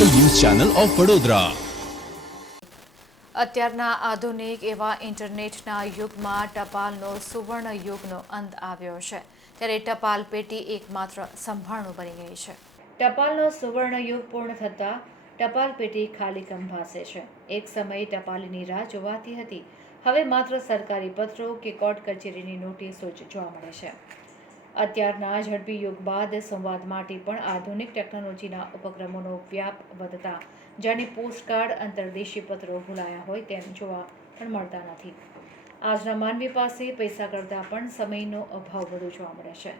Channel of Vadodara. અત્યારના આધુનિક એવા ઇન્ટરનેટના યુગમાં ટપાલનો સુવર્ણ યુગનો અંત આવ્યો છે. ત્યારે ટપાલ પેટી એકમાત્ર સંભાળણું બની ગઈ છે. ટપાલનો સુવર્ણ યુગ પૂર્ણ થતાં ટપાલ પેટી ખાલી કંભાસે છે. એક સમયે ટપાલીની રાહ જોવાતી હતી. હવે માત્ર સરકારી પત્રો કે કોર્ટ કચેરીની નોટિસો જ જોવા મળે છે. અત્યારના ઝડપી યુગ બાદ સંવાદ માટે પણ આધુનિક ટેકનોલોજીના ઉપક્રમોનો વ્યાપ વધતા જાણે પોસ્ટકાર્ડ અંતરદેશી પત્રો ભૂલાયા હોય તેમ જોવા પણ મળતા નથી. આજના માનવી પાસે પૈસા કરતાં પણ સમયનો અભાવ વધુ જોવા મળે છે.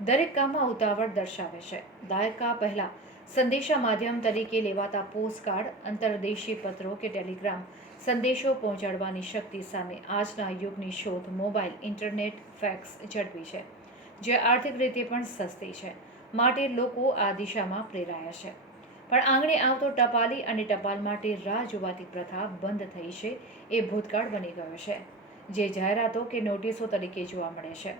દરેક કામમાં ઉતાવળ દર્શાવે છે. દાયકા પહેલાં સંદેશા માધ્યમ તરીકે લેવાતા પોસ્ટકાર્ડ, અંતરદેશી પત્રો કે ટેલિગ્રામ સંદેશો પહોંચાડવાની શક્તિ સામે આજના યુગની શોધ મોબાઈલ, ઇન્ટરનેટ, ફેક્સ ઝડપી છે. જે આર્થિક રીતે પણ સસ્તી છે, માટે લોકો આ દિશામાં પ્રેરાયા છે. પણ આંગણે આવતો ટપાલી અને ટપાલ માટે રાહ જોવાતી પ્રથા બંધ થઈ છે એ ભૂતકાળ બની ગયો છે, જે જાહેરાતો કે નોટિસો તરીકે જોવા મળે છે.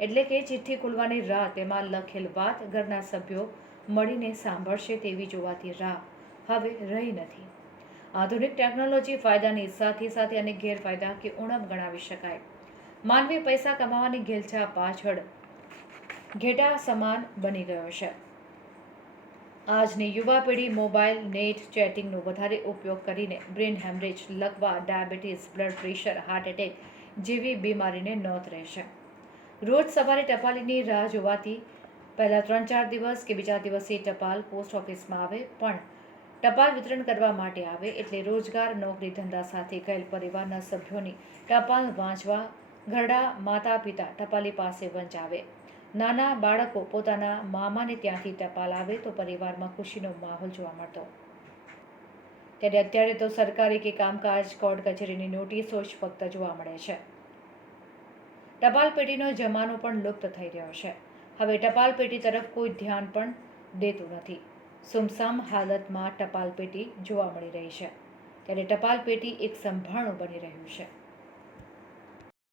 એટલે કે ચિઠ્ઠી ખુલવાની રાહ તેમાં લખેલ વાત ઘરના સભ્યો મળીને સાંભળશે તેવી જોવાતી રાહ હવે રહી નથી. આધુનિક ટેકનોલોજી ફાયદાની સાથે સાથે અનેક ગેરફાયદા કે ઉણપ ગણાવી શકાય. માનવી પૈસા કમાવાની ઘેલછા પાછળ ઘેટા સમાન બની ગયો છે. આજની યુવા પેઢી મોબાઈલ, નેટ, ચેટિંગનો વધારે ઉપયોગ કરીને brain haemorrhage, લકવા, diabetes, blood pressure, heart attack જેવી બીમારીને નોંધ રહેશે. રોજ સવારે ટપાલીની રાહ જોવાથી પહેલાં ત્રણ ચાર દિવસ કે બીજા દિવસે ટપાલ પોસ્ટ ઓફિસમાં આવે, પણ ટપાલ વિતરણ કરવા માટે આવે એટલે રોજગાર, નોકરી, ધંધા સાથે ગયેલ પરિવારના સભ્યોની ટપાલ વાંચવા, ઘરડા માતા પિતા ટપાલી પાસે વંચાવે. નાના બાળકો પોતાના મામાને ત્યાંથી ટપાલ આવે તો પરિવારમાં ખુશીનો માહોલ જોવા મળતો. ત્યારે અત્યારે તો સરકારી કે કામકાજ, કોર્ટ કચેરીની નોટિસો જ ફક્ત જોવા મળે છે. ટપાલ પેટીનો જમાનો પણ લુપ્ત થઈ રહ્યો છે. હવે ટપાલ પેટી તરફ કોઈ ધ્યાન પણ દેતું નથી. સુમસામ હાલતમાં ટપાલ પેટી જોવા મળી રહી છે. ત્યારે ટપાલ પેટી એક સંભાળણું બની રહ્યું છે.